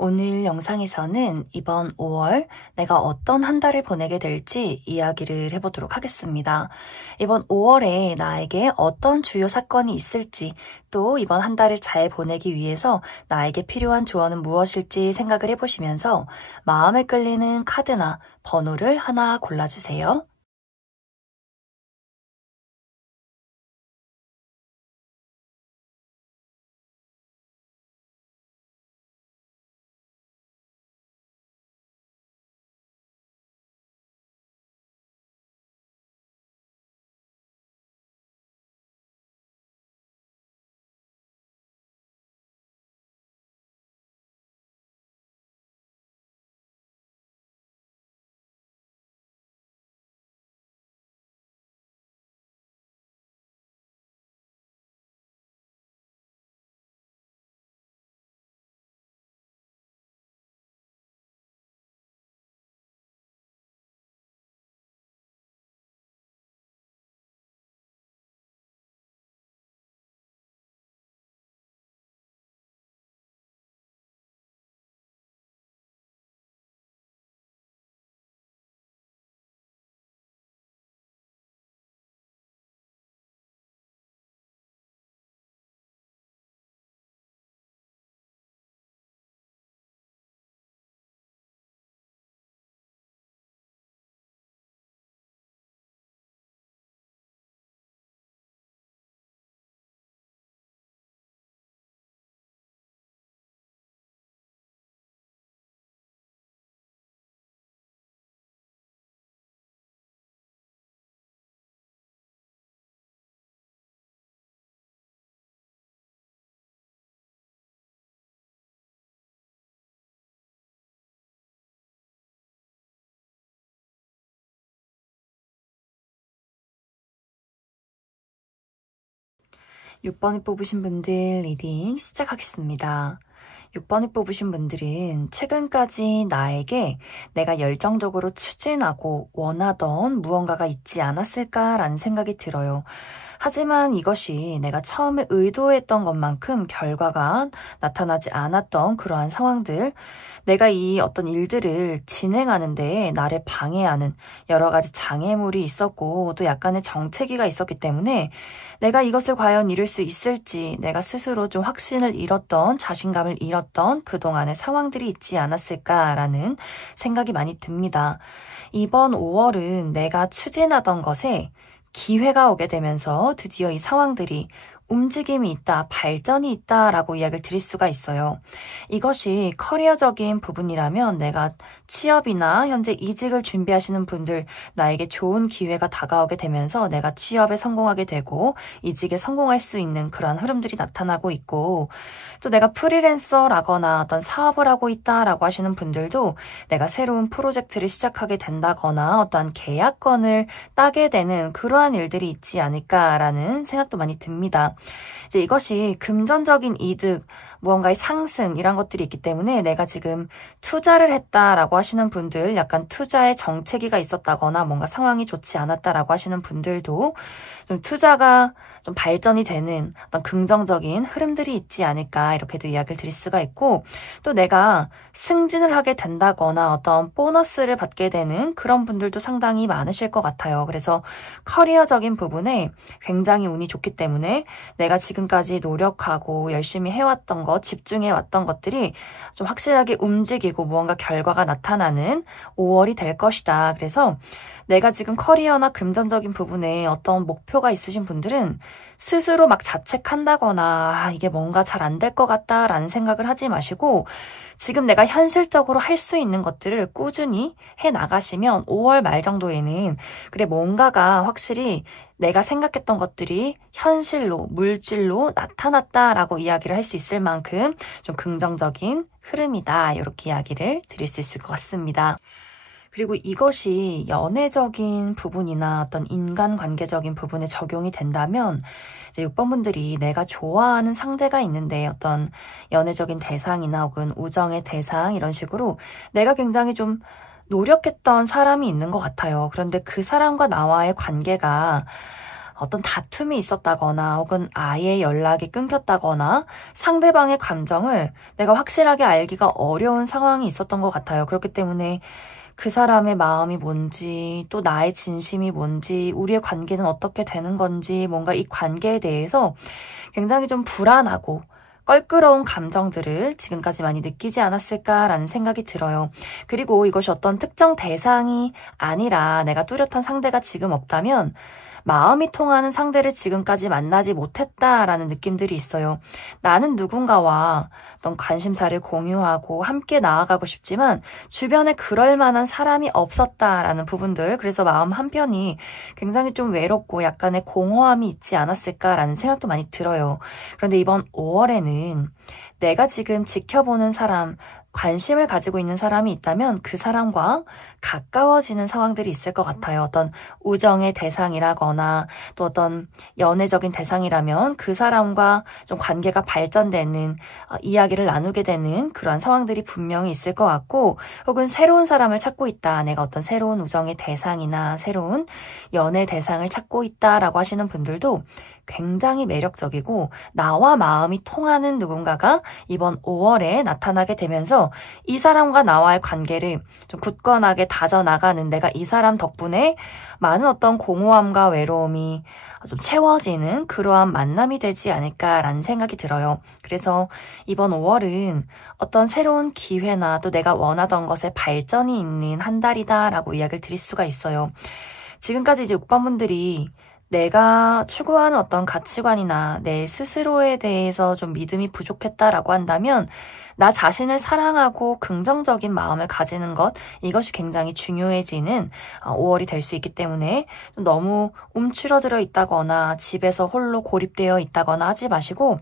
오늘 영상에서는 이번 5월 내가 어떤 한 달을 보내게 될지 이야기를 해보도록 하겠습니다. 이번 5월에 나에게 어떤 주요 사건이 있을지, 또 이번 한 달을 잘 보내기 위해서 나에게 필요한 조언은 무엇일지 생각을 해보시면서 마음에 끌리는 카드나 번호를 하나 골라주세요. (6번을) 뽑으신 분들 리딩 시작하겠습니다. 6번을 뽑으신 분들은 최근까지 나에게 내가 열정적으로 추진하고 원하던 무언가가 있지 않았을까라는 생각이 들어요. 하지만 이것이 내가 처음에 의도했던 것만큼 결과가 나타나지 않았던 그러한 상황들, 내가 이 어떤 일들을 진행하는 데 나를 방해하는 여러 가지 장애물이 있었고 또 약간의 정체기가 있었기 때문에 내가 이것을 과연 이룰 수 있을지 내가 스스로 좀 확신을 잃었던, 자신감을 잃었던 그동안의 상황들이 있지 않았을까라는 생각이 많이 듭니다. 이번 5월은 내가 추진하던 것에 기회가 오게 되면서 드디어 이 상황들이 움직임이 있다, 발전이 있다라고 이야기를 드릴 수가 있어요. 이것이 커리어적인 부분이라면 내가 취업이나 현재 이직을 준비하시는 분들, 나에게 좋은 기회가 다가오게 되면서 내가 취업에 성공하게 되고 이직에 성공할 수 있는 그런 흐름들이 나타나고 있고, 또 내가 프리랜서라거나 어떤 사업을 하고 있다라고 하시는 분들도 내가 새로운 프로젝트를 시작하게 된다거나 어떤 계약건을 따게 되는 그러한 일들이 있지 않을까라는 생각도 많이 듭니다. 이제 이것이 금전적인 이득, 무언가의 상승 이런 것들이 있기 때문에 내가 지금 투자를 했다라고 하시는 분들, 약간 투자에 정체기가 있었다거나 뭔가 상황이 좋지 않았다라고 하시는 분들도 좀 투자가 좀 발전이 되는 어떤 긍정적인 흐름들이 있지 않을까 이렇게도 이야기를 드릴 수가 있고, 또 내가 승진을 하게 된다거나 어떤 보너스를 받게 되는 그런 분들도 상당히 많으실 것 같아요. 그래서 커리어적인 부분에 굉장히 운이 좋기 때문에 내가 지금까지 노력하고 열심히 해왔던 것, 집중해왔던 것들이 좀 확실하게 움직이고 무언가 결과가 나타나는 5월이 될 것이다. 그래서 내가 지금 커리어나 금전적인 부분에 어떤 목표가 있으신 분들은 스스로 막 자책한다거나 이게 뭔가 잘 안 될 것 같다라는 생각을 하지 마시고, 지금 내가 현실적으로 할 수 있는 것들을 꾸준히 해 나가시면 5월 말 정도에는 그래 뭔가가 확실히 내가 생각했던 것들이 현실로, 물질로 나타났다라고 이야기를 할 수 있을 만큼 좀 긍정적인 흐름이다. 이렇게 이야기를 드릴 수 있을 것 같습니다. 그리고 이것이 연애적인 부분이나 어떤 인간관계적인 부분에 적용이 된다면 이제 6번 분들이 내가 좋아하는 상대가 있는데 어떤 연애적인 대상이나 혹은 우정의 대상 이런 식으로 내가 굉장히 좀 노력했던 사람이 있는 것 같아요. 그런데 그 사람과 나와의 관계가 어떤 다툼이 있었다거나 혹은 아예 연락이 끊겼다거나 상대방의 감정을 내가 확실하게 알기가 어려운 상황이 있었던 것 같아요. 그렇기 때문에 그 사람의 마음이 뭔지, 또 나의 진심이 뭔지, 우리의 관계는 어떻게 되는 건지, 뭔가 이 관계에 대해서 굉장히 좀 불안하고 껄끄러운 감정들을 지금까지 많이 느끼지 않았을까라는 생각이 들어요. 그리고 이것이 어떤 특정 대상이 아니라 내가 뚜렷한 상대가 지금 없다면 마음이 통하는 상대를 지금까지 만나지 못했다라는 느낌들이 있어요. 나는 누군가와 어떤 관심사를 공유하고 함께 나아가고 싶지만 주변에 그럴 만한 사람이 없었다라는 부분들, 그래서 마음 한편이 굉장히 좀 외롭고 약간의 공허함이 있지 않았을까라는 생각도 많이 들어요. 그런데 이번 5월에는 내가 지금 지켜보는 사람, 관심을 가지고 있는 사람이 있다면 그 사람과 가까워지는 상황들이 있을 것 같아요. 어떤 우정의 대상이라거나 또 어떤 연애적인 대상이라면 그 사람과 좀 관계가 발전되는 이야기를 나누게 되는 그러한 상황들이 분명히 있을 것 같고, 혹은 새로운 사람을 찾고 있다. 내가 어떤 새로운 우정의 대상이나 새로운 연애 대상을 찾고 있다라고 하시는 분들도 굉장히 매력적이고 나와 마음이 통하는 누군가가 이번 5월에 나타나게 되면서 이 사람과 나와의 관계를 좀 굳건하게 다져나가는, 내가 이 사람 덕분에 많은 어떤 공허함과 외로움이 좀 채워지는 그러한 만남이 되지 않을까라는 생각이 들어요. 그래서 이번 5월은 어떤 새로운 기회나 또 내가 원하던 것에 발전이 있는 한 달이다라고 이야기를 드릴 수가 있어요. 지금까지 이제 6번분들이 내가 추구하는 어떤 가치관이나 내 스스로에 대해서 좀 믿음이 부족했다라고 한다면 나 자신을 사랑하고 긍정적인 마음을 가지는 것, 이것이 굉장히 중요해지는 5월이 될 수 있기 때문에 좀 너무 움츠러들어 있다거나 집에서 홀로 고립되어 있다거나 하지 마시고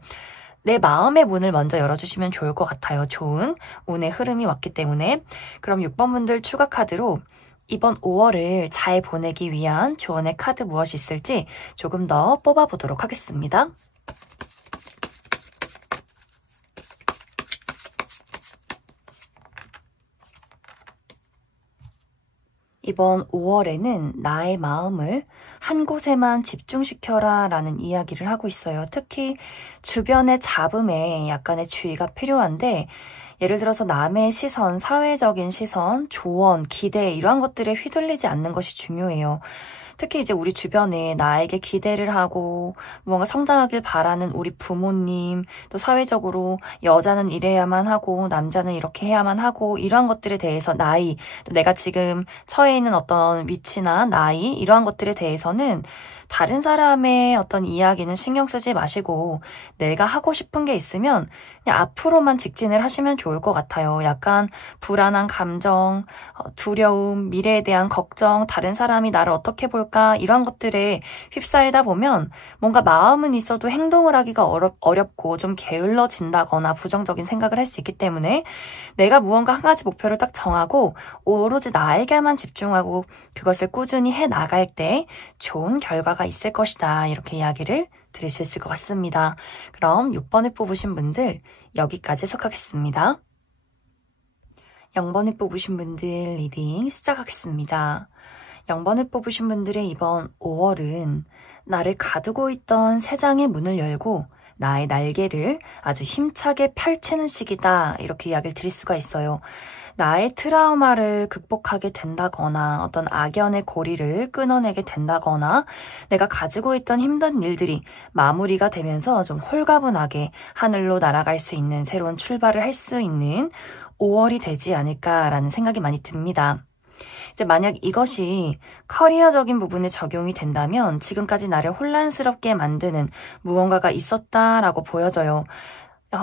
내 마음의 문을 먼저 열어주시면 좋을 것 같아요. 좋은 운의 흐름이 왔기 때문에. 그럼 6번분들 추가 카드로 이번 5월을 잘 보내기 위한 조언의 카드 무엇이 있을지 조금 더 뽑아보도록 하겠습니다. 이번 5월에는 나의 마음을 한 곳에만 집중시켜라 라는 이야기를 하고 있어요. 특히 주변의 잡음에 약간의 주의가 필요한데, 예를 들어서 남의 시선, 사회적인 시선, 조언, 기대 이러한 것들에 휘둘리지 않는 것이 중요해요. 특히 이제 우리 주변에 나에게 기대를 하고 뭔가 성장하길 바라는 우리 부모님, 또 사회적으로 여자는 이래야만 하고 남자는 이렇게 해야만 하고 이러한 것들에 대해서 나이, 또 내가 지금 처해 있는 어떤 위치나 나이 이러한 것들에 대해서는 다른 사람의 어떤 이야기는 신경 쓰지 마시고 내가 하고 싶은 게 있으면 그냥 앞으로만 직진을 하시면 좋을 것 같아요. 약간 불안한 감정, 두려움, 미래에 대한 걱정, 다른 사람이 나를 어떻게 볼까 이런 것들에 휩싸이다 보면 뭔가 마음은 있어도 행동을 하기가 어렵고 좀 게을러진다거나 부정적인 생각을 할 수 있기 때문에 내가 무언가 한 가지 목표를 딱 정하고 오로지 나에게만 집중하고 그것을 꾸준히 해나갈 때 좋은 결과가 있을 것이다. 이렇게 이야기를 들을 수 있을 것 같습니다. 그럼 6번을 뽑으신 분들 여기까지 해석하겠습니다. 0번을 뽑으신 분들 리딩 시작하겠습니다. 0번을 뽑으신 분들의 이번 5월은 나를 가두고 있던 세 장의 문을 열고 나의 날개를 아주 힘차게 펼치는 시기다. 이렇게 이야기를 드릴 수가 있어요. 나의 트라우마를 극복하게 된다거나 어떤 악연의 고리를 끊어내게 된다거나 내가 가지고 있던 힘든 일들이 마무리가 되면서 좀 홀가분하게 하늘로 날아갈 수 있는 새로운 출발을 할 수 있는 5월이 되지 않을까라는 생각이 많이 듭니다. 이제 만약 이것이 커리어적인 부분에 적용이 된다면 지금까지 나를 혼란스럽게 만드는 무언가가 있었다라고 보여져요.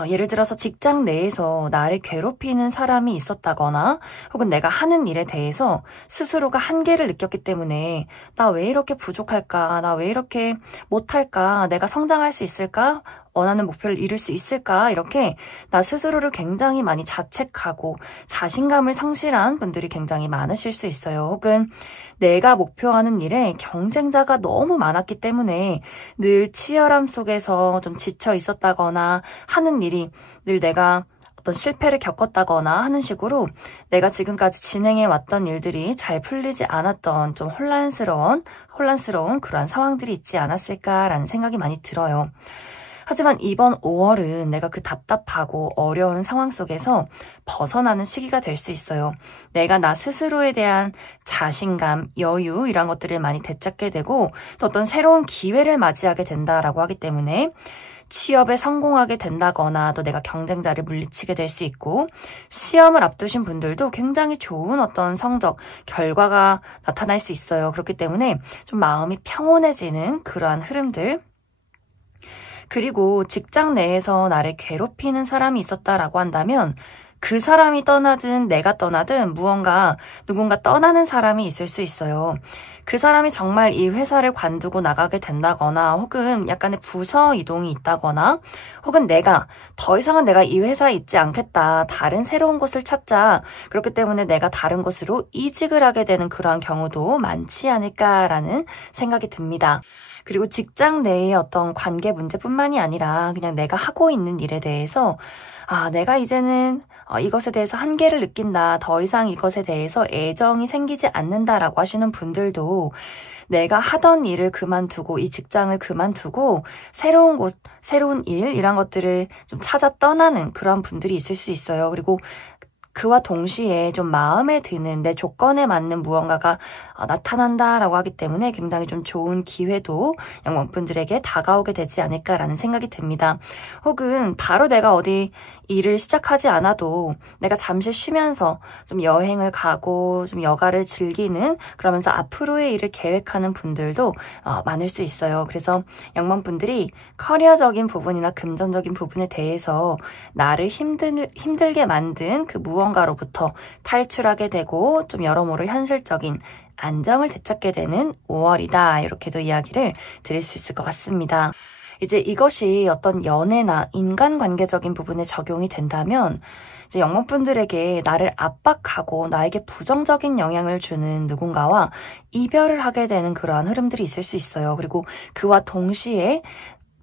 예를 들어서 직장 내에서 나를 괴롭히는 사람이 있었다거나 혹은 내가 하는 일에 대해서 스스로가 한계를 느꼈기 때문에 나 왜 이렇게 부족할까? 나 왜 이렇게 못할까? 내가 성장할 수 있을까? 원하는 목표를 이룰 수 있을까? 이렇게 나 스스로를 굉장히 많이 자책하고 자신감을 상실한 분들이 굉장히 많으실 수 있어요. 혹은 내가 목표하는 일에 경쟁자가 너무 많았기 때문에 늘 치열함 속에서 좀 지쳐 있었다거나 하는 일이 늘 내가 어떤 실패를 겪었다거나 하는 식으로 내가 지금까지 진행해왔던 일들이 잘 풀리지 않았던 좀 혼란스러운 그러한 상황들이 있지 않았을까라는 생각이 많이 들어요. 하지만 이번 5월은 내가 그 답답하고 어려운 상황 속에서 벗어나는 시기가 될 수 있어요. 내가 나 스스로에 대한 자신감, 여유 이런 것들을 많이 되찾게 되고 또 어떤 새로운 기회를 맞이하게 된다라고 하기 때문에 취업에 성공하게 된다거나 또 내가 경쟁자를 물리치게 될 수 있고 시험을 앞두신 분들도 굉장히 좋은 어떤 성적, 결과가 나타날 수 있어요. 그렇기 때문에 좀 마음이 평온해지는 그러한 흐름들 그리고 직장 내에서 나를 괴롭히는 사람이 있었다라고 한다면 그 사람이 떠나든 내가 떠나든 누군가 떠나는 사람이 있을 수 있어요. 그 사람이 정말 이 회사를 관두고 나가게 된다거나 혹은 약간의 부서 이동이 있다거나 혹은 더 이상은 내가 이 회사에 있지 않겠다. 다른 새로운 곳을 찾자. 그렇기 때문에 내가 다른 곳으로 이직을 하게 되는 그러한 경우도 많지 않을까라는 생각이 듭니다. 그리고 직장 내의 어떤 관계 문제뿐만이 아니라 그냥 내가 하고 있는 일에 대해서 내가 이제는 이것에 대해서 한계를 느낀다. 더 이상 이것에 대해서 애정이 생기지 않는다라고 하시는 분들도 내가 하던 일을 그만두고 이 직장을 그만두고 새로운 곳, 새로운 일 이런 것들을 좀 찾아 떠나는 그런 분들이 있을 수 있어요. 그리고 그와 동시에 좀 마음에 드는 내 조건에 맞는 무언가가 나타난다라고 하기 때문에 굉장히 좀 좋은 기회도 영문분들에게 다가오게 되지 않을까라는 생각이 듭니다. 혹은 바로 내가 어디 일을 시작하지 않아도 내가 잠시 쉬면서 좀 여행을 가고 좀 여가를 즐기는 그러면서 앞으로의 일을 계획하는 분들도 많을 수 있어요. 그래서 영문분들이 커리어적인 부분이나 금전적인 부분에 대해서 나를 힘들게 만든 그 무언가로부터 탈출하게 되고 좀 여러모로 현실적인 안정을 되찾게 되는 5월이다. 이렇게도 이야기를 드릴 수 있을 것 같습니다. 이제 이것이 어떤 연애나 인간관계적인 부분에 적용이 된다면 이제 영문분들에게 나를 압박하고 나에게 부정적인 영향을 주는 누군가와 이별을 하게 되는 그러한 흐름들이 있을 수 있어요. 그리고 그와 동시에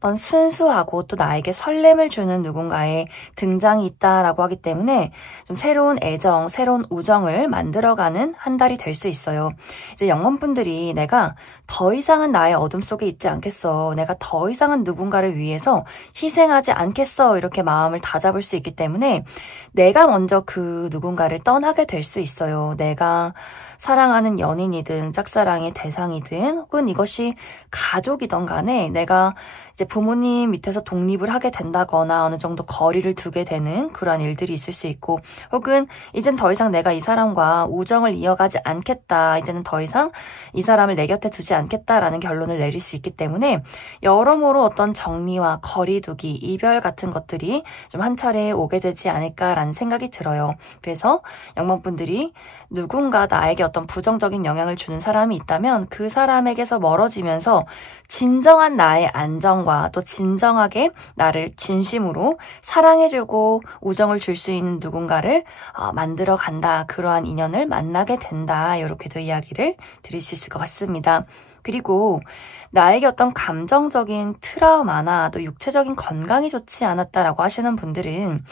어떤 순수하고 또 나에게 설렘을 주는 누군가의 등장이 있다라고 하기 때문에 좀 새로운 애정, 새로운 우정을 만들어가는 한 달이 될 수 있어요. 이제 영혼분들이 내가 더 이상은 나의 어둠 속에 있지 않겠어. 내가 더 이상은 누군가를 위해서 희생하지 않겠어. 이렇게 마음을 다잡을 수 있기 때문에 내가 먼저 그 누군가를 떠나게 될 수 있어요. 내가 사랑하는 연인이든 짝사랑의 대상이든 혹은 이것이 가족이든 간에 내가 이제 부모님 밑에서 독립을 하게 된다거나 어느 정도 거리를 두게 되는 그러한 일들이 있을 수 있고 혹은 이젠 더 이상 내가 이 사람과 우정을 이어가지 않겠다. 이제는 더 이상 이 사람을 내 곁에 두지 않겠다라는 결론을 내릴 수 있기 때문에 여러모로 어떤 정리와 거리두기, 이별 같은 것들이 좀 한 차례 오게 되지 않을까라는 생각이 들어요. 그래서 영문분들이 누군가 나에게 어떤 부정적인 영향을 주는 사람이 있다면 그 사람에게서 멀어지면서 진정한 나의 안정과 또 진정하게 나를 진심으로 사랑해주고 우정을 줄 수 있는 누군가를 만들어 간다. 그러한 인연을 만나게 된다. 이렇게도 이야기를 드릴 수 있을 것 같습니다. 그리고 나에게 어떤 감정적인 트라우마나 또 육체적인 건강이 좋지 않았다라고 하시는 분들은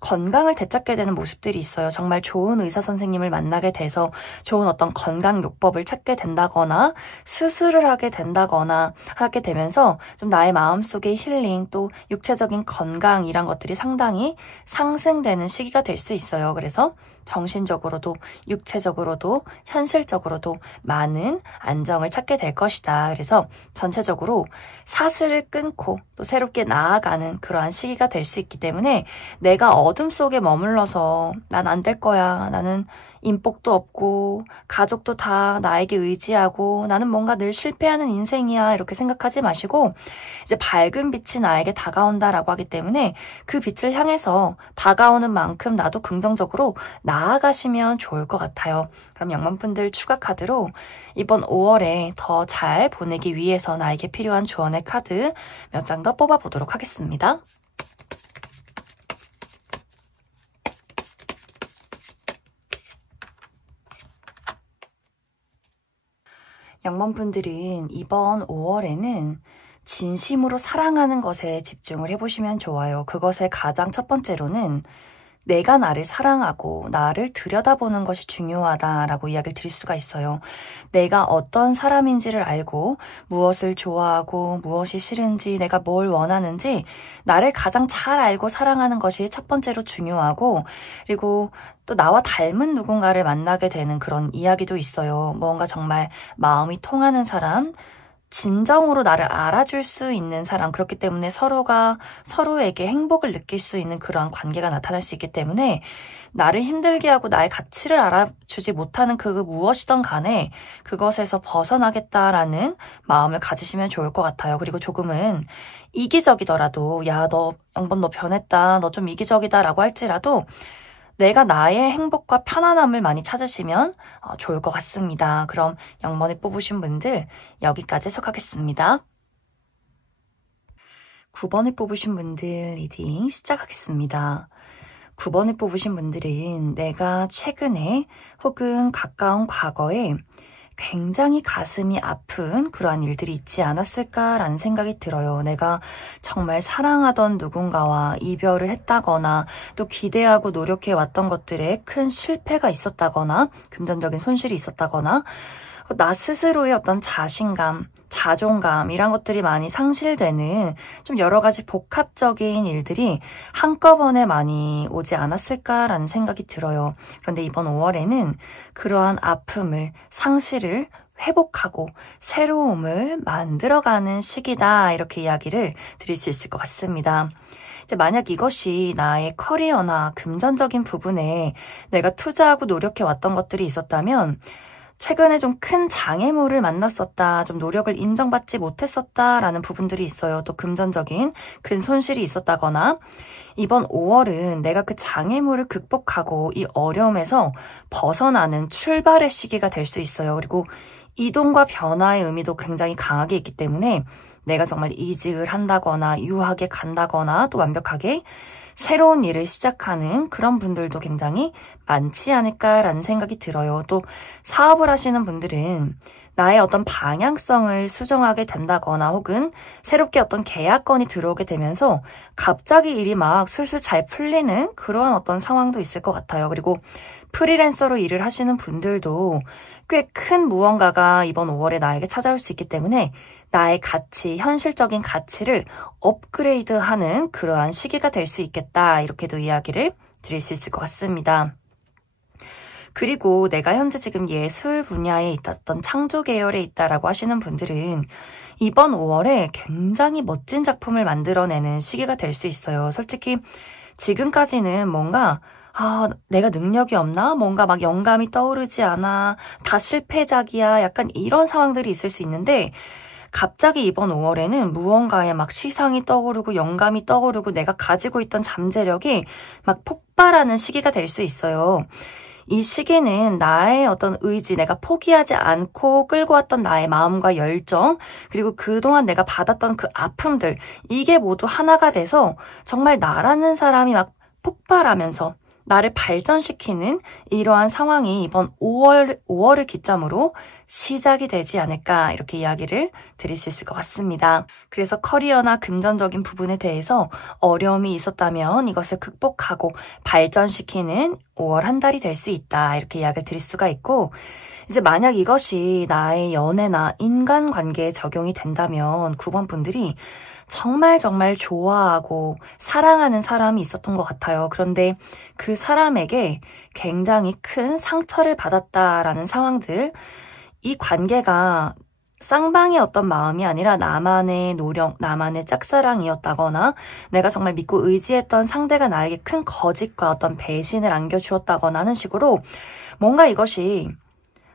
건강을 되찾게 되는 모습들이 있어요. 정말 좋은 의사 선생님을 만나게 돼서 좋은 어떤 건강 요법을 찾게 된다거나 수술을 하게 된다거나 하게 되면서 좀 나의 마음속의 힐링 또 육체적인 건강 이런 것들이 상당히 상승되는 시기가 될 수 있어요. 그래서 정신적으로도 육체적으로도 현실적으로도 많은 안정을 찾게 될 것이다. 그래서 전체적으로 사슬을 끊고 또 새롭게 나아가는 그러한 시기가 될 수 있기 때문에 내가 어둠 속에 머물러서 난 안 될 거야. 나는 인복도 없고 가족도 다 나에게 의지하고 나는 뭔가 늘 실패하는 인생이야 이렇게 생각하지 마시고 이제 밝은 빛이 나에게 다가온다라고 하기 때문에 그 빛을 향해서 다가오는 만큼 나도 긍정적으로 나아가시면 좋을 것 같아요. 그럼 영문분들 추가 카드로 이번 5월에 더 잘 보내기 위해서 나에게 필요한 조언의 카드 몇 장 더 뽑아보도록 하겠습니다. 영문분들은 이번 5월에는 진심으로 사랑하는 것에 집중을 해보시면 좋아요. 그것의 가장 첫 번째로는 내가 나를 사랑하고 나를 들여다보는 것이 중요하다라고 이야기를 드릴 수가 있어요. 내가 어떤 사람인지를 알고 무엇을 좋아하고 무엇이 싫은지 내가 뭘 원하는지 나를 가장 잘 알고 사랑하는 것이 첫 번째로 중요하고 그리고 또 나와 닮은 누군가를 만나게 되는 그런 이야기도 있어요. 뭔가 정말 마음이 통하는 사람, 진정으로 나를 알아줄 수 있는 사람, 그렇기 때문에 서로가 서로에게 행복을 느낄 수 있는 그러한 관계가 나타날 수 있기 때문에 나를 힘들게 하고 나의 가치를 알아주지 못하는 그 무엇이든 간에 그것에서 벗어나겠다라는 마음을 가지시면 좋을 것 같아요. 그리고 조금은 이기적이더라도 야, 너 영번 너 변했다, 너 좀 이기적이다 라고 할지라도 내가 나의 행복과 편안함을 많이 찾으시면 좋을 것 같습니다. 그럼 0번을 뽑으신 분들 여기까지 해석하겠습니다. 9번을 뽑으신 분들 리딩 시작하겠습니다. 9번을 뽑으신 분들은 내가 최근에 혹은 가까운 과거에 굉장히 가슴이 아픈 그러한 일들이 있지 않았을까라는 생각이 들어요. 내가 정말 사랑하던 누군가와 이별을 했다거나 또 기대하고 노력해왔던 것들에 큰 실패가 있었다거나 금전적인 손실이 있었다거나 나 스스로의 어떤 자신감, 자존감 이런 것들이 많이 상실되는 좀 여러 가지 복합적인 일들이 한꺼번에 많이 오지 않았을까라는 생각이 들어요. 그런데 이번 5월에는 그러한 아픔을, 상실을 회복하고 새로움을 만들어가는 시기다 이렇게 이야기를 드릴 수 있을 것 같습니다. 이제 만약 이것이 나의 커리어나 금전적인 부분에 내가 투자하고 노력해왔던 것들이 있었다면 최근에 좀 큰 장애물을 만났었다, 좀 노력을 인정받지 못했었다라는 부분들이 있어요. 또 금전적인 큰 손실이 있었다거나 이번 5월은 내가 그 장애물을 극복하고 이 어려움에서 벗어나는 출발의 시기가 될 수 있어요. 그리고 이동과 변화의 의미도 굉장히 강하게 있기 때문에 내가 정말 이직을 한다거나 유학에 간다거나 또 완벽하게 새로운 일을 시작하는 그런 분들도 굉장히 많지 않을까라는 생각이 들어요. 또 사업을 하시는 분들은 나의 어떤 방향성을 수정하게 된다거나 혹은 새롭게 어떤 계약건이 들어오게 되면서 갑자기 일이 막 술술 잘 풀리는 그러한 어떤 상황도 있을 것 같아요. 그리고 프리랜서로 일을 하시는 분들도 꽤 큰 무언가가 이번 5월에 나에게 찾아올 수 있기 때문에 나의 가치, 현실적인 가치를 업그레이드하는 그러한 시기가 될 수 있겠다. 이렇게도 이야기를 드릴 수 있을 것 같습니다. 그리고 내가 현재 지금 예술 분야에 있었던 창조 계열에 있다라고 하시는 분들은 이번 5월에 굉장히 멋진 작품을 만들어내는 시기가 될 수 있어요. 솔직히 지금까지는 뭔가 내가 능력이 없나? 뭔가 막 영감이 떠오르지 않아. 다 실패작이야. 약간 이런 상황들이 있을 수 있는데 갑자기 이번 5월에는 무언가에 막 시상이 떠오르고 영감이 떠오르고 내가 가지고 있던 잠재력이 막 폭발하는 시기가 될 수 있어요. 이 시기는 나의 어떤 의지, 내가 포기하지 않고 끌고 왔던 나의 마음과 열정, 그리고 그동안 내가 받았던 그 아픔들, 이게 모두 하나가 돼서 정말 나라는 사람이 막 폭발하면서 나를 발전시키는 이러한 상황이 이번 5월을 기점으로 시작이 되지 않을까 이렇게 이야기를 드릴 수 있을 것 같습니다. 그래서 커리어나 금전적인 부분에 대해서 어려움이 있었다면 이것을 극복하고 발전시키는 5월 한 달이 될 수 있다 이렇게 이야기를 드릴 수가 있고 이제 만약 이것이 나의 연애나 인간관계에 적용이 된다면 9번 분들이 정말 좋아하고 사랑하는 사람이 있었던 것 같아요. 그런데 그 사람에게 굉장히 큰 상처를 받았다라는 상황들, 이 관계가 쌍방의 어떤 마음이 아니라 나만의 노력, 나만의 짝사랑이었다거나 내가 정말 믿고 의지했던 상대가 나에게 큰 거짓과 어떤 배신을 안겨주었다거나 하는 식으로 뭔가 이것이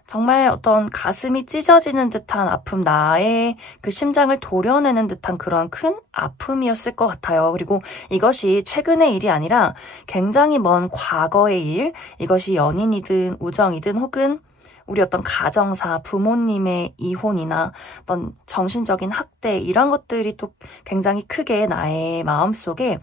정말 어떤 가슴이 찢어지는 듯한 아픔, 나의 그 심장을 도려내는 듯한 그런 큰 아픔이었을 것 같아요. 그리고 이것이 최근의 일이 아니라 굉장히 먼 과거의 일, 이것이 연인이든 우정이든 혹은 우리 어떤 가정사, 부모님의 이혼이나 어떤 정신적인 학대 이런 것들이 또 굉장히 크게 나의 마음속에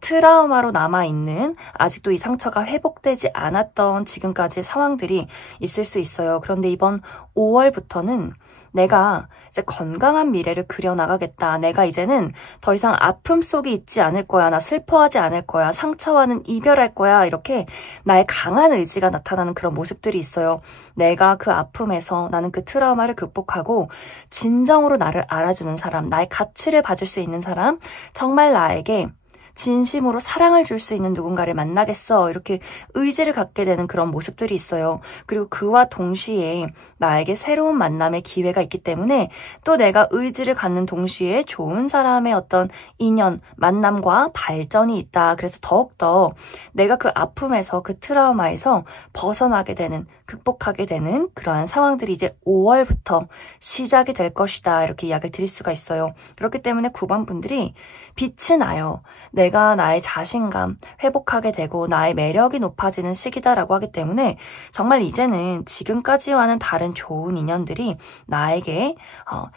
트라우마로 남아있는 아직도 이 상처가 회복되지 않았던 지금까지의 상황들이 있을 수 있어요. 그런데 이번 5월부터는 내가 이제 건강한 미래를 그려나가겠다. 내가 이제는 더 이상 아픔 속에 있지 않을 거야. 나 슬퍼하지 않을 거야. 상처와는 이별할 거야. 이렇게 나의 강한 의지가 나타나는 그런 모습들이 있어요. 내가 그 아픔에서 나는 그 트라우마를 극복하고 진정으로 나를 알아주는 사람, 나의 가치를 봐줄 수 있는 사람, 정말 나에게 진심으로 사랑을 줄 수 있는 누군가를 만나겠어. 이렇게 의지를 갖게 되는 그런 모습들이 있어요. 그리고 그와 동시에 나에게 새로운 만남의 기회가 있기 때문에 또 내가 의지를 갖는 동시에 좋은 사람의 어떤 인연, 만남과 발전이 있다. 그래서 더욱더 내가 그 아픔에서, 그 트라우마에서 벗어나게 되는, 극복하게 되는 그러한 상황들이 이제 5월부터 시작이 될 것이다. 이렇게 이야기를 드릴 수가 있어요. 그렇기 때문에 9번 분들이 빛이 나요. 내가 나의 자신감 회복하게 되고 나의 매력이 높아지는 시기다라고 하기 때문에 정말 이제는 지금까지와는 다른 좋은 인연들이 나에게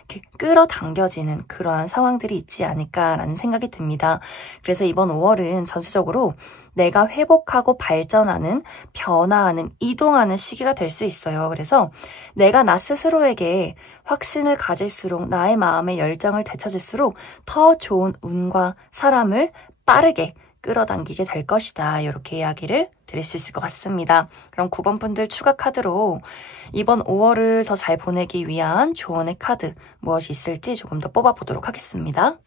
이렇게 끌어당겨지는 그러한 상황들이 있지 않을까라는 생각이 듭니다. 그래서 이번 5월은 전체적으로 내가 회복하고 발전하는, 변화하는, 이동하는 시기가 될 수 있어요. 그래서 내가 나 스스로에게 확신을 가질수록, 나의 마음의 열정을 되찾을수록 더 좋은 운과 사람을 빠르게 끌어당기게 될 것이다. 이렇게 이야기를 드릴 수 있을 것 같습니다. 그럼 9번 분들 추가 카드로 이번 5월을 더 잘 보내기 위한 조언의 카드 무엇이 있을지 조금 더 뽑아보도록 하겠습니다.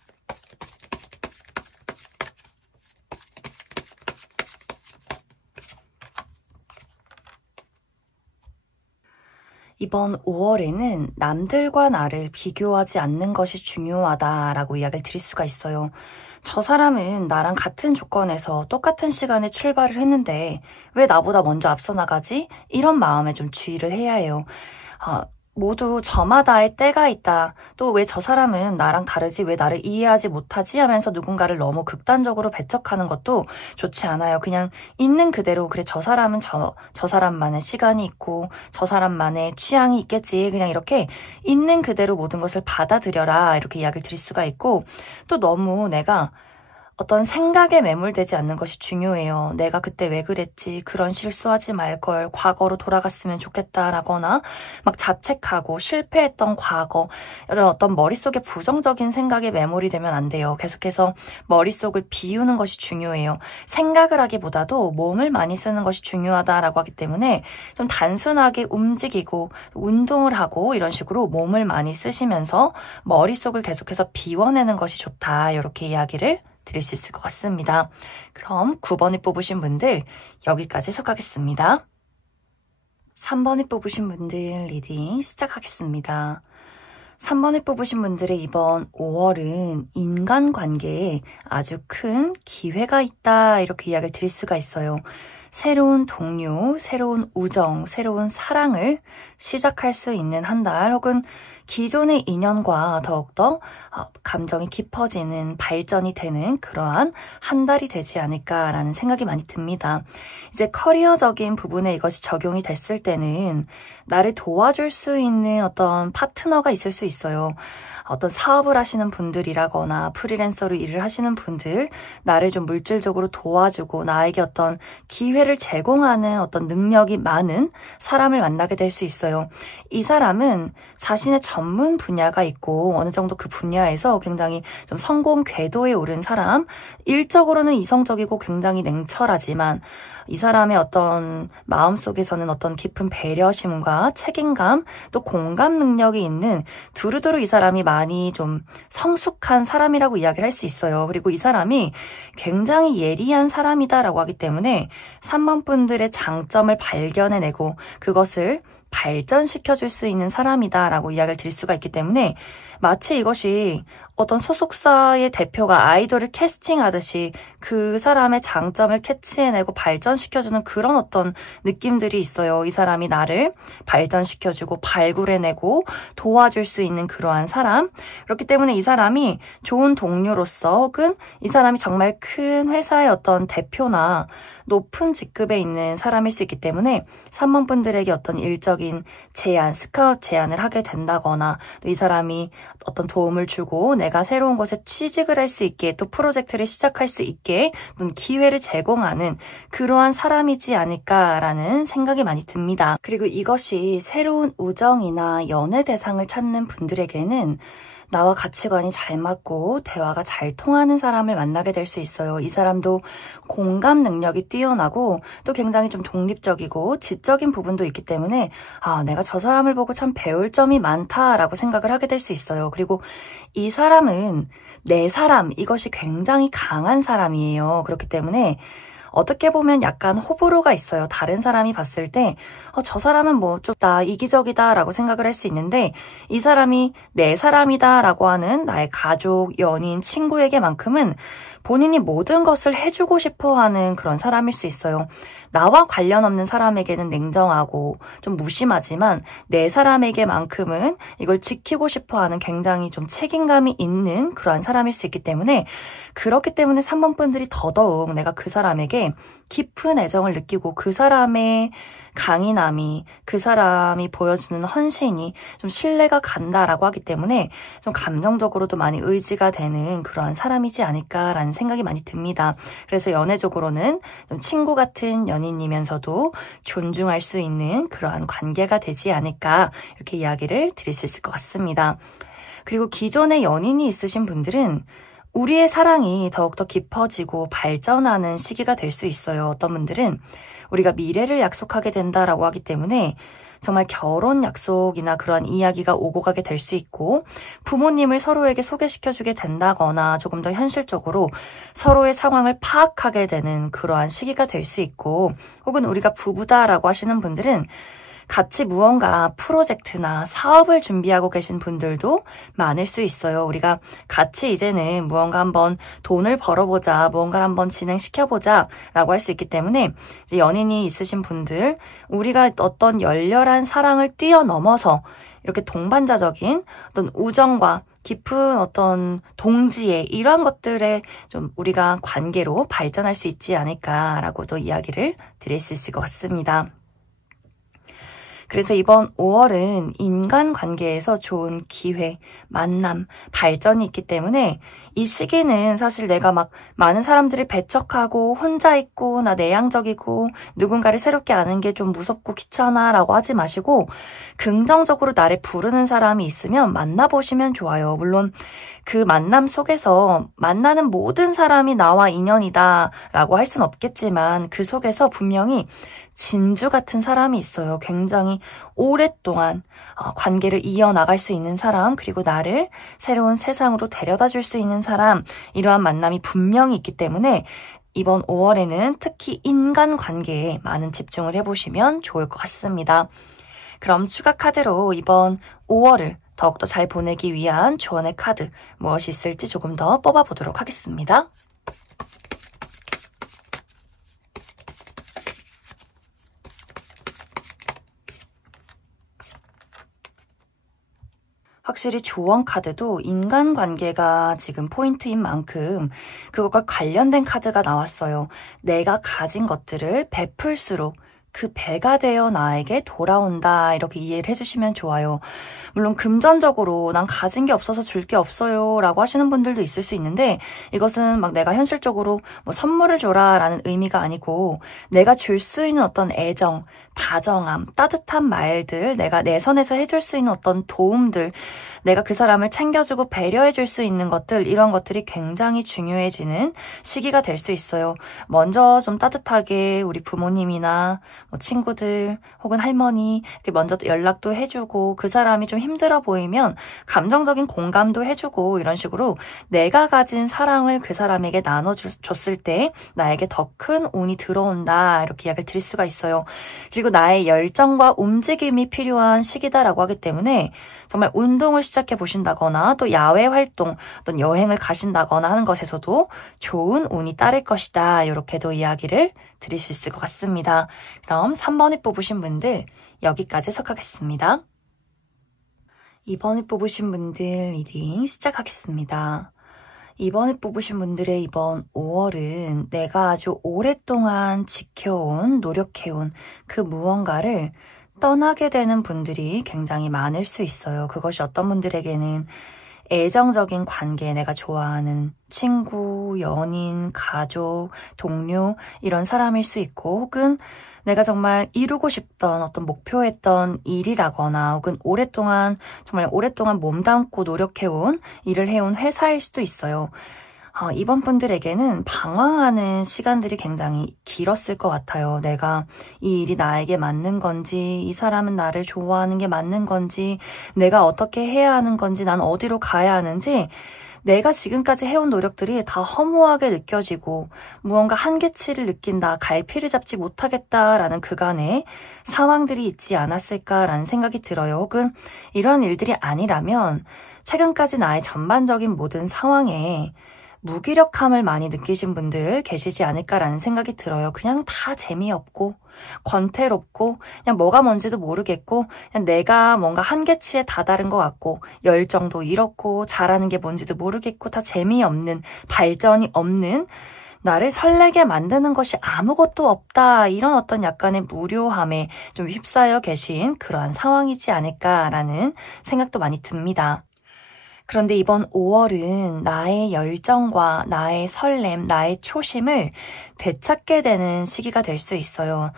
이번 5월에는 남들과 나를 비교하지 않는 것이 중요하다라고 이야기를 드릴 수가 있어요. 저 사람은 나랑 같은 조건에서 똑같은 시간에 출발을 했는데 왜 나보다 먼저 앞서 나가지? 이런 마음에 좀 주의를 해야 해요. 모두 저마다의 때가 있다. 또 왜 저 사람은 나랑 다르지? 왜 나를 이해하지 못하지? 하면서 누군가를 너무 극단적으로 배척하는 것도 좋지 않아요. 그냥 있는 그대로 그래 저 사람은 저 사람만의 시간이 있고 저 사람만의 취향이 있겠지. 그냥 이렇게 있는 그대로 모든 것을 받아들여라. 이렇게 이야기를 드릴 수가 있고 또 너무 내가 어떤 생각에 매몰되지 않는 것이 중요해요. 내가 그때 왜 그랬지? 그런 실수하지 말걸. 과거로 돌아갔으면 좋겠다라거나 막 자책하고 실패했던 과거 이런 어떤 머릿속에 부정적인 생각에 매몰이 되면 안 돼요. 계속해서 머릿속을 비우는 것이 중요해요. 생각을 하기보다도 몸을 많이 쓰는 것이 중요하다라고 하기 때문에 좀 단순하게 움직이고 운동을 하고 이런 식으로 몸을 많이 쓰시면서 머릿속을 계속해서 비워내는 것이 좋다. 이렇게 이야기를 드릴 수 있을 것 같습니다. 그럼 9번을 뽑으신 분들 여기까지 해석하겠습니다. 3번을 뽑으신 분들 리딩 시작하겠습니다. 3번을 뽑으신 분들의 이번 5월은 인간관계에 아주 큰 기회가 있다 이렇게 이야기를 드릴 수가 있어요. 새로운 동료, 새로운 우정, 새로운 사랑을 시작할 수 있는 한 달 혹은 기존의 인연과 더욱더 감정이 깊어지는 발전이 되는 그러한 한 달이 되지 않을까라는 생각이 많이 듭니다. 이제 커리어적인 부분에 이것이 적용이 됐을 때는 나를 도와줄 수 있는 어떤 파트너가 있을 수 있어요. 어떤 사업을 하시는 분들이라거나 프리랜서로 일을 하시는 분들, 나를 좀 물질적으로 도와주고 나에게 어떤 기회를 제공하는 어떤 능력이 많은 사람을 만나게 될 수 있어요. 이 사람은 자신의 전문 분야가 있고 어느 정도 그 분야에서 굉장히 좀 성공 궤도에 오른 사람, 일적으로는 이성적이고 굉장히 냉철하지만 이 사람의 어떤 마음속에서는 어떤 깊은 배려심과 책임감, 또 공감 능력이 있는 두루두루 이 사람이 많이 좀 성숙한 사람이라고 이야기를 할 수 있어요. 그리고 이 사람이 굉장히 예리한 사람이다라고 하기 때문에 3번 분들의 장점을 발견해내고 그것을 발전시켜줄 수 있는 사람이다라고 이야기를 드릴 수가 있기 때문에 마치 이것이 어떤 소속사의 대표가 아이돌을 캐스팅하듯이 그 사람의 장점을 캐치해내고 발전시켜주는 그런 어떤 느낌들이 있어요. 이 사람이 나를 발전시켜주고 발굴해내고 도와줄 수 있는 그러한 사람. 그렇기 때문에 이 사람이 좋은 동료로서 혹은 이 사람이 정말 큰 회사의 어떤 대표나 높은 직급에 있는 사람일 수 있기 때문에 3번 분들에게 어떤 일적인 제안, 스카우트 제안을 하게 된다거나 또 이 사람이 어떤 도움을 주고 내가 새로운 곳에 취직을 할 수 있게 또 프로젝트를 시작할 수 있게 기회를 제공하는 그러한 사람이지 않을까라는 생각이 많이 듭니다. 그리고 이것이 새로운 우정이나 연애 대상을 찾는 분들에게는 나와 가치관이 잘 맞고 대화가 잘 통하는 사람을 만나게 될 수 있어요. 이 사람도 공감 능력이 뛰어나고 또 굉장히 좀 독립적이고 지적인 부분도 있기 때문에 내가 저 사람을 보고 참 배울 점이 많다라고 생각을 하게 될 수 있어요. 그리고 이 사람은 내 사람, 이것이 굉장히 강한 사람이에요. 그렇기 때문에 어떻게 보면 약간 호불호가 있어요. 다른 사람이 봤을 때 저 사람은 뭐 좀 나 이기적이다 라고 생각을 할 수 있는데 이 사람이 내 사람이다 라고 하는 나의 가족, 연인, 친구에게만큼은 본인이 모든 것을 해주고 싶어하는 그런 사람일 수 있어요. 나와 관련 없는 사람에게는 냉정하고 좀 무심하지만 내 사람에게만큼은 이걸 지키고 싶어하는 굉장히 좀 책임감이 있는 그러한 사람일 수 있기 때문에 그렇기 때문에 3번 분들이 더더욱 내가 그 사람에게 깊은 애정을 느끼고 그 사람의 강인함이 그 사람이 보여주는 헌신이 좀 신뢰가 간다라고 하기 때문에 좀 감정적으로도 많이 의지가 되는 그러한 사람이지 않을까라는 생각이 많이 듭니다. 그래서 연애적으로는 좀 친구 같은 연인이면서도 존중할 수 있는 그러한 관계가 되지 않을까 이렇게 이야기를 드릴 수 있을 것 같습니다. 그리고 기존에 연인이 있으신 분들은 우리의 사랑이 더욱더 깊어지고 발전하는 시기가 될 수 있어요. 어떤 분들은 우리가 미래를 약속하게 된다라고 하기 때문에 정말 결혼 약속이나 그런 이야기가 오고 가게 될 수 있고 부모님을 서로에게 소개시켜주게 된다거나 조금 더 현실적으로 서로의 상황을 파악하게 되는 그러한 시기가 될 수 있고 혹은 우리가 부부다라고 하시는 분들은 같이 무언가 프로젝트나 사업을 준비하고 계신 분들도 많을 수 있어요. 우리가 같이 이제는 무언가 한번 돈을 벌어보자, 무언가를 한번 진행시켜보자 라고 할 수 있기 때문에 이제 연인이 있으신 분들, 우리가 어떤 열렬한 사랑을 뛰어넘어서 이렇게 동반자적인 어떤 우정과 깊은 어떤 동지애 이러한 것들에 좀 우리가 관계로 발전할 수 있지 않을까라고도 이야기를 드릴 수 있을 것 같습니다. 그래서 이번 5월은 인간관계에서 좋은 기회, 만남, 발전이 있기 때문에 이 시기는 사실 내가 막 많은 사람들이 배척하고 혼자 있고 나 내향적이고 누군가를 새롭게 아는 게 좀 무섭고 귀찮아 라고 하지 마시고 긍정적으로 나를 부르는 사람이 있으면 만나보시면 좋아요. 물론 그 만남 속에서 만나는 모든 사람이 나와 인연이다 라고 할 순 없겠지만 그 속에서 분명히 진주 같은 사람이 있어요. 굉장히 오랫동안 관계를 이어나갈 수 있는 사람, 그리고 나를 새로운 세상으로 데려다 줄 수 있는 사람, 이러한 만남이 분명히 있기 때문에 이번 5월에는 특히 인간관계에 많은 집중을 해보시면 좋을 것 같습니다. 그럼 추가 카드로 이번 5월을 더욱더 잘 보내기 위한 조언의 카드 무엇이 있을지 조금 더 뽑아보도록 하겠습니다. 확실히 조언 카드도 인간관계가 지금 포인트인 만큼 그것과 관련된 카드가 나왔어요. 내가 가진 것들을 베풀수록 그 배가 되어 나에게 돌아온다 이렇게 이해를 해주시면 좋아요. 물론 금전적으로 난 가진 게 없어서 줄 게 없어요 라고 하시는 분들도 있을 수 있는데 이것은 막 내가 현실적으로 뭐 선물을 줘라 라는 의미가 아니고 내가 줄 수 있는 어떤 애정, 다정함, 따뜻한 말들, 내가 내 선에서 해줄 수 있는 어떤 도움들, 내가 그 사람을 챙겨주고 배려해줄 수 있는 것들, 이런 것들이 굉장히 중요해지는 시기가 될 수 있어요. 먼저 좀 따뜻하게 우리 부모님이나 뭐 친구들 혹은 할머니 먼저 연락도 해주고 그 사람이 좀 힘들어 보이면 감정적인 공감도 해주고 이런 식으로 내가 가진 사랑을 그 사람에게 나눠줬을 때 나에게 더 큰 운이 들어온다 이렇게 이야기를 드릴 수가 있어요. 그리고 나의 열정과 움직임이 필요한 시기다라고 하기 때문에 정말 운동을 시작해 보신다거나 또 야외 활동, 어떤 여행을 가신다거나 하는 것에서도 좋은 운이 따를 것이다. 이렇게도 이야기를 드릴 수 있을 것 같습니다. 그럼 3번을 뽑으신 분들 여기까지 해석하겠습니다. 2번을 뽑으신 분들 리딩 시작하겠습니다. 2번을 뽑으신 분들의 이번 5월은 내가 아주 오랫동안 지켜온, 노력해온 그 무언가를 떠나게 되는 분들이 굉장히 많을 수 있어요. 그것이 어떤 분들에게는 애정적인 관계, 내가 좋아하는 친구, 연인, 가족, 동료 이런 사람일 수 있고 혹은 내가 정말 이루고 싶던 어떤 목표했던 일이라거나 혹은 정말 오랫동안 몸담고 노력해온 일을 해온 회사일 수도 있어요. 이번 분들에게는 방황하는 시간들이 굉장히 길었을 것 같아요. 내가 이 일이 나에게 맞는 건지, 이 사람은 나를 좋아하는 게 맞는 건지, 내가 어떻게 해야 하는 건지, 난 어디로 가야 하는지, 내가 지금까지 해온 노력들이 다 허무하게 느껴지고 무언가 한계치를 느낀다, 갈피를 잡지 못하겠다라는 그간의 상황들이 있지 않았을까라는 생각이 들어요. 혹은 이런 일들이 아니라면 최근까지 나의 전반적인 모든 상황에 무기력함을 많이 느끼신 분들 계시지 않을까라는 생각이 들어요. 그냥 다 재미없고 권태롭고 그냥 뭐가 뭔지도 모르겠고 그냥 내가 뭔가 한계치에 다다른 것 같고 열정도 잃었고 잘하는 게 뭔지도 모르겠고 다 재미없는 발전이 없는 나를 설레게 만드는 것이 아무것도 없다. 이런 어떤 약간의 무료함에 좀 휩싸여 계신 그러한 상황이지 않을까라는 생각도 많이 듭니다. 그런데 이번 5월은 나의 열정과 나의 설렘, 나의 초심을 되찾게 되는 시기가 될 수 있어요.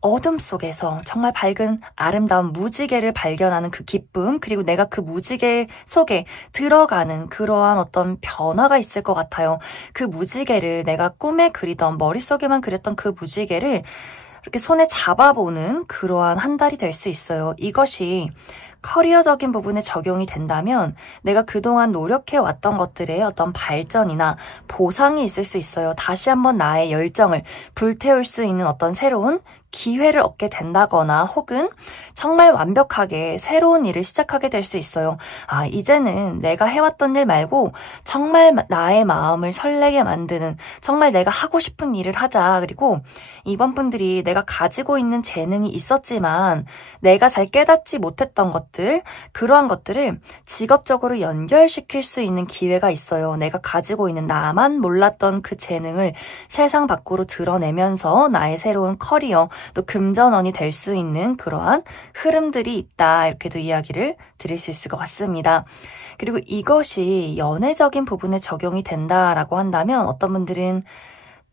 어둠 속에서 정말 밝은 아름다운 무지개를 발견하는 그 기쁨, 그리고 내가 그 무지개 속에 들어가는 그러한 어떤 변화가 있을 것 같아요. 그 무지개를 내가 꿈에 그리던 머릿속에만 그렸던 그 무지개를 이렇게 손에 잡아보는 그러한 한 달이 될 수 있어요. 이것이 커리어적인 부분에 적용이 된다면 내가 그동안 노력해왔던 것들의 어떤 발전이나 보상이 있을 수 있어요. 다시 한번 나의 열정을 불태울 수 있는 어떤 새로운 기회를 얻게 된다거나 혹은 정말 완벽하게 새로운 일을 시작하게 될 수 있어요. 이제는 내가 해왔던 일 말고 정말 나의 마음을 설레게 만드는 정말 내가 하고 싶은 일을 하자. 그리고 이번 분들이 내가 가지고 있는 재능이 있었지만 내가 잘 깨닫지 못했던 것들, 그러한 것들을 직업적으로 연결시킬 수 있는 기회가 있어요. 내가 가지고 있는 나만 몰랐던 그 재능을 세상 밖으로 드러내면서 나의 새로운 커리어, 또 금전원이 될 수 있는 그러한 흐름들이 있다. 이렇게도 이야기를 드릴 수 있을 것 같습니다. 그리고 이것이 연애적인 부분에 적용이 된다라고 한다면 어떤 분들은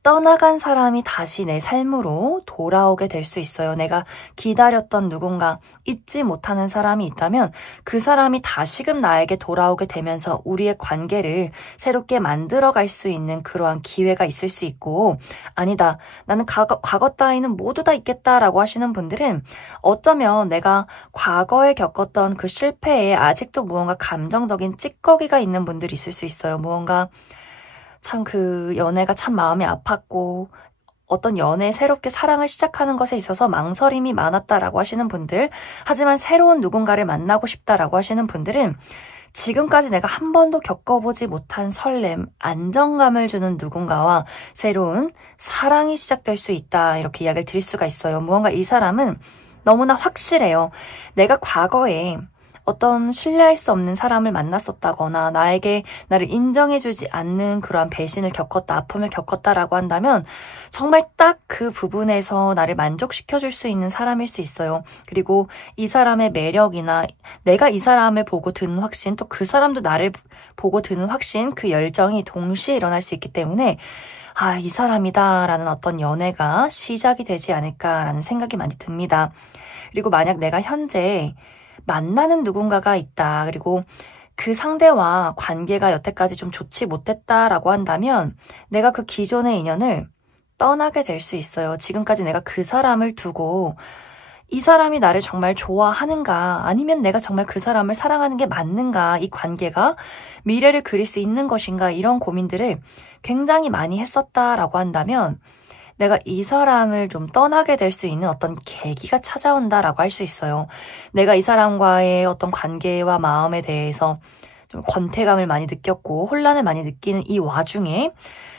떠나간 사람이 다시 내 삶으로 돌아오게 될 수 있어요. 내가 기다렸던 누군가, 잊지 못하는 사람이 있다면 그 사람이 다시금 나에게 돌아오게 되면서 우리의 관계를 새롭게 만들어갈 수 있는 그러한 기회가 있을 수 있고, 아니다, 나는 과거 따위는 모두 다 있겠다라고 하시는 분들은 어쩌면 내가 과거에 겪었던 그 실패에 아직도 무언가 감정적인 찌꺼기가 있는 분들이 있을 수 있어요. 무언가 참 그 연애가 참 마음이 아팠고 어떤 연애 새롭게 사랑을 시작하는 것에 있어서 망설임이 많았다라고 하시는 분들, 하지만 새로운 누군가를 만나고 싶다라고 하시는 분들은 지금까지 내가 한 번도 겪어보지 못한 설렘, 안정감을 주는 누군가와 새로운 사랑이 시작될 수 있다. 이렇게 이야기를 드릴 수가 있어요. 무언가 이 사람은 너무나 확실해요. 내가 과거에 어떤 신뢰할 수 없는 사람을 만났었다거나 나에게 나를 인정해주지 않는 그러한 배신을 겪었다, 아픔을 겪었다라고 한다면 정말 딱 그 부분에서 나를 만족시켜줄 수 있는 사람일 수 있어요. 그리고 이 사람의 매력이나 내가 이 사람을 보고 드는 확신, 또 그 사람도 나를 보고 드는 확신, 그 열정이 동시에 일어날 수 있기 때문에 이 사람이다라는 어떤 연애가 시작이 되지 않을까라는 생각이 많이 듭니다. 그리고 만약 내가 현재 만나는 누군가가 있다. 그리고 그 상대와 관계가 여태까지 좀 좋지 못했다라고 한다면 내가 그 기존의 인연을 떠나게 될 수 있어요. 지금까지 내가 그 사람을 두고 이 사람이 나를 정말 좋아하는가 아니면 내가 정말 그 사람을 사랑하는 게 맞는가, 이 관계가 미래를 그릴 수 있는 것인가, 이런 고민들을 굉장히 많이 했었다라고 한다면 내가 이 사람을 좀 떠나게 될 수 있는 어떤 계기가 찾아온다라고 할 수 있어요. 내가 이 사람과의 어떤 관계와 마음에 대해서 좀 권태감을 많이 느꼈고 혼란을 많이 느끼는 이 와중에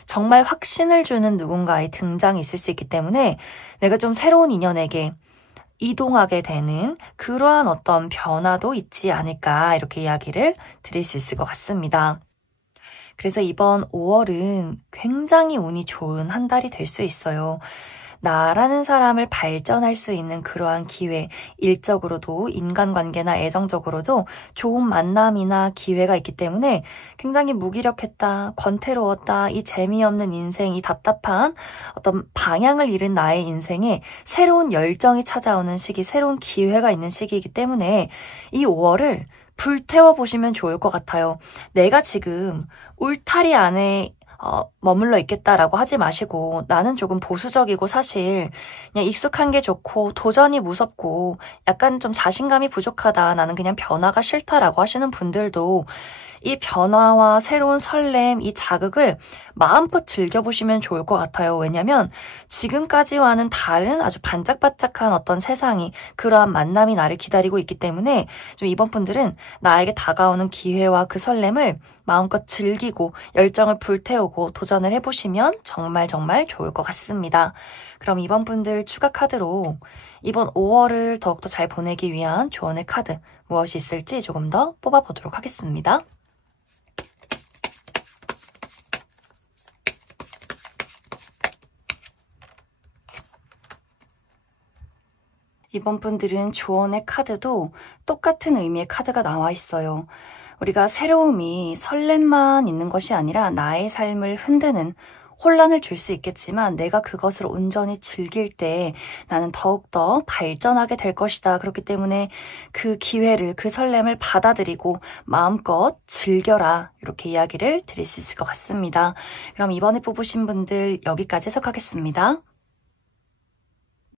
정말 확신을 주는 누군가의 등장이 있을 수 있기 때문에 내가 좀 새로운 인연에게 이동하게 되는 그러한 어떤 변화도 있지 않을까, 이렇게 이야기를 드릴 수 있을 것 같습니다. 그래서 이번 5월은 굉장히 운이 좋은 한 달이 될 수 있어요. 나라는 사람을 발전할 수 있는 그러한 기회, 일적으로도 인간관계나 애정적으로도 좋은 만남이나 기회가 있기 때문에 굉장히 무기력했다, 권태로웠다, 이 재미없는 인생, 이 답답한 어떤 방향을 잃은 나의 인생에 새로운 열정이 찾아오는 시기, 새로운 기회가 있는 시기이기 때문에 이 5월을 불태워 보시면 좋을 것 같아요. 내가 지금 울타리 안에 머물러 있겠다라고 하지 마시고 나는 조금 보수적이고 사실 그냥 익숙한 게 좋고 도전이 무섭고 약간 좀 자신감이 부족하다. 나는 그냥 변화가 싫다라고 하시는 분들도 이 변화와 새로운 설렘, 이 자극을 마음껏 즐겨보시면 좋을 것 같아요. 왜냐면 지금까지와는 다른 아주 반짝반짝한 어떤 세상이 그러한 만남이 나를 기다리고 있기 때문에 좀 이번 분들은 나에게 다가오는 기회와 그 설렘을 마음껏 즐기고 열정을 불태우고 도전을 해보시면 정말 정말 좋을 것 같습니다. 그럼 이번 분들 추가 카드로 이번 5월을 더욱더 잘 보내기 위한 조언의 카드 무엇이 있을지 조금 더 뽑아보도록 하겠습니다. 이번 분들은 조언의 카드도 똑같은 의미의 카드가 나와 있어요. 우리가 새로움이 설렘만 있는 것이 아니라 나의 삶을 흔드는 혼란을 줄 수 있겠지만 내가 그것을 온전히 즐길 때 나는 더욱더 발전하게 될 것이다. 그렇기 때문에 그 기회를, 그 설렘을 받아들이고 마음껏 즐겨라. 이렇게 이야기를 드릴 수 있을 것 같습니다. 그럼 이번에 뽑으신 분들 여기까지 해석하겠습니다.